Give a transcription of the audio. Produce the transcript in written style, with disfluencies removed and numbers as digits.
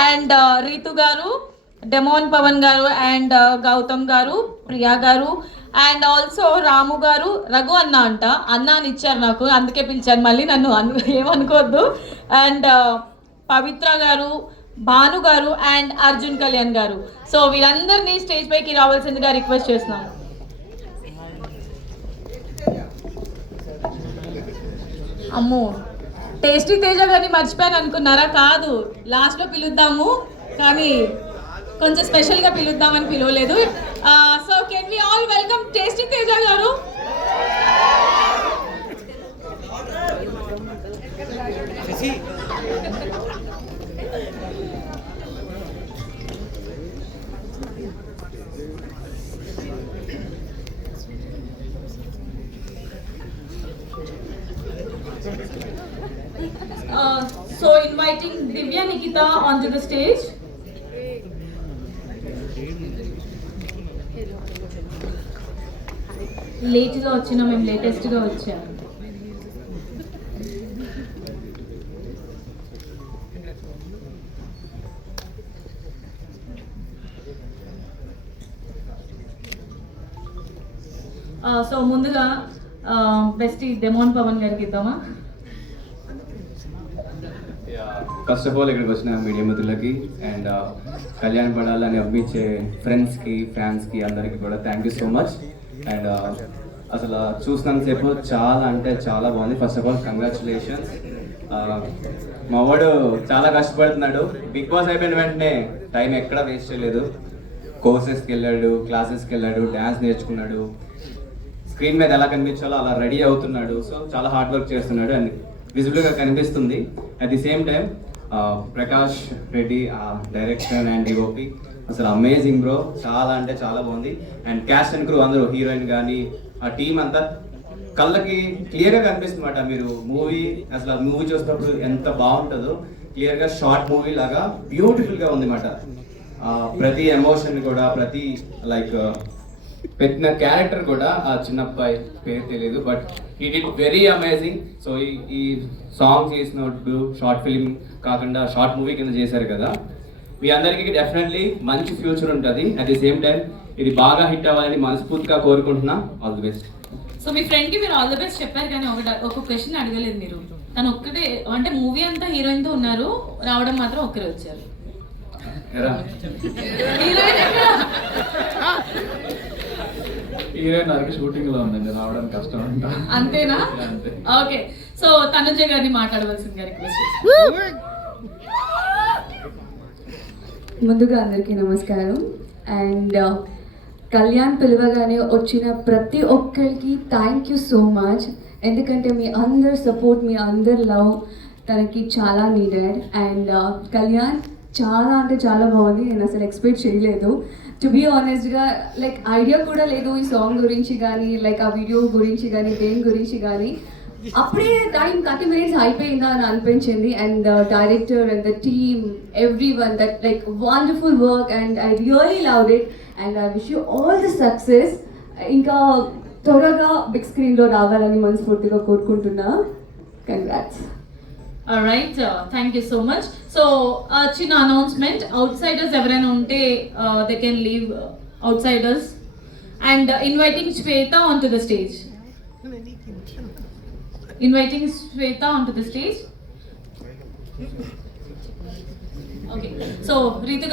And Ritu గారు, demon Pawan గారు, and Gautam గారు, ప్రియా గారు, అండ్ ఆల్సో రాము గారు. రఘు అన్న అంట, అన్న అని ఇచ్చారు నాకు, అందుకే పిలిచాను, మళ్ళీ నన్ను ఏమనుకోవద్దు. అండ్ పవిత్ర గారు, భాను గారు, అండ్ అర్జున్ కళ్యాణ్ గారు. సో వీళ్ళందరినీ స్టేజ్ పైకి రావాల్సిందిగా రిక్వెస్ట్ చేస్తున్నాను. అమ్మో, టేస్టీ తేజ గారిని మర్చిపోయాను అనుకున్నారా? కాదు, లాస్ట్లో పిలుద్దాము, కానీ కొంచెం స్పెషల్గా పిలుద్దామని పిలవలేదు. So can we all welcome Tasty Teja garu. So inviting Divya Nikita onto the stage. లేట్గా వచ్చినా, మేము లేటెస్ట్గా వచ్చాము. సో ముందుగా బెస్ట్ డెమోన్ పవన్ గారికి ఇద్దామా? ఫస్ట్ ఆఫ్ ఆల్ ఇక్కడికి వచ్చిన మీడియా మిత్రులకి అండ్ కళ్యాణ్ పడాలని అవ్వించే ఫ్రెండ్స్కి, ఫ్యాన్స్కి అందరికీ కూడా thank you so much. And అసలు చూసినంతసేపు చాలా అంటే చాలా బాగుంది. First of all congratulations. మా వాడు చాలా కష్టపడుతున్నాడు. బిగ్ బాస్ అయిపోయిన వెంటనే టైం ఎక్కడా వేస్ట్ చేయలేదు. కోర్సెస్కి వెళ్ళాడు, క్లాసెస్కి వెళ్ళాడు, డ్యాన్స్ నేర్చుకున్నాడు, స్క్రీన్ మీద ఎలా కనిపించాలో అలా రెడీ అవుతున్నాడు. సో చాలా హార్డ్ వర్క్ చేస్తున్నాడు అండ్ విజిబుల్గా కనిపిస్తుంది. At the same time Prakash Reddy direction and DOP అసలు అమేజింగ్ బ్రో, చాలా అంటే చాలా బాగుంది. అండ్ క్యాస్ట్ అండ్ క్రూ అందరూ, హీరోయిన్ కానీ ఆ టీం అంతా కళ్ళకి క్లియర్గా కనిపిస్తుంది అన్నమాట. మీరు మూవీ అసలు మూవీ చూసినప్పుడు ఎంత బాగుంటుందో క్లియర్గా షార్ట్ మూవీ లాగా బ్యూటిఫుల్గా ఉంది అన్నమాట. ప్రతి ఎమోషన్ కూడా, ప్రతి లైక్ పెట్టిన క్యారెక్టర్ కూడా, ఆ చిన్న అబ్బాయి పేరు తెలియదు but he did very amazing. So ఈ సాంగ్ చేసినప్పుడు షార్ట్ ఫిల్మ్ కాకుండా షార్ట్ మూవీ కింద చేశారు కదా, మీ అందరికీ డెఫినెట్లీ మంచి ఫ్యూచర్ ఉంటుంది. అట్ ది సేమ్ టైం ఇది బాగా హిట్ అవ్వాలని మనస్ఫూర్తిగా కోరుకుంటున్నా. All the best. సో మీ ఫ్రెండ్కి మీరు ఆల్ ది బెస్ట్ చెప్పారు, కానీ ఒక క్వశ్చన్ అడగలేదు మీరు. తను ఒక్కటే అంటే మూవీ అంతా హీరోయిన్తో ఉన్నారు, రావడం మాత్రం ఒక్కరే వచ్చారు. హీరోయిన్ అరకు షూటింగ్ లో ఉందండి, రావడం కష్టం అంతేనా? ఓకే, సో తనుజ గారిని మాట్లాడవలసిందిగా రిక్వెస్ట్. ముందుగా అందరికీ నమస్కారం. అండ్ కళ్యాణ్ పిలవగానే వచ్చిన ప్రతి ఒక్కరికి థ్యాంక్ యూ సో మచ్. ఎందుకంటే మీ అందరి సపోర్ట్, మీ అందరి లవ్ తనకి చాలా నీడెడ్. అండ్ కళ్యాణ్ చాలా అంటే చాలా బాగుంది. నేను అసలు ఎక్స్పెక్ట్ చేయలేదు, టు బీ ఆనెస్ట్గా. లైక్ ఐడియా కూడా లేదు ఈ సాంగ్ గురించి కానీ, లైక్ ఆ వీడియో గురించి కానీ, దేని గురించి కానీ. అప్పుడే టైం 30 minutes అయిపోయిందా అని అనిపించింది. And director and the team, every one, that like wonderful work and I really love it. And I wish you all the success. ఇంకా త్వరగా బిగ్ స్క్రీన్లో రావాలని మనస్ఫూర్తిగా కోరుకుంటున్నా. Congrats. Right, thank you so much. So చిన్న announcement, outsiders ఎవరైనా ఉంటే they can leave outsiders. And inviting Shweta on to the stage. Inviting Shweta onto the stage. Okay, so Ritu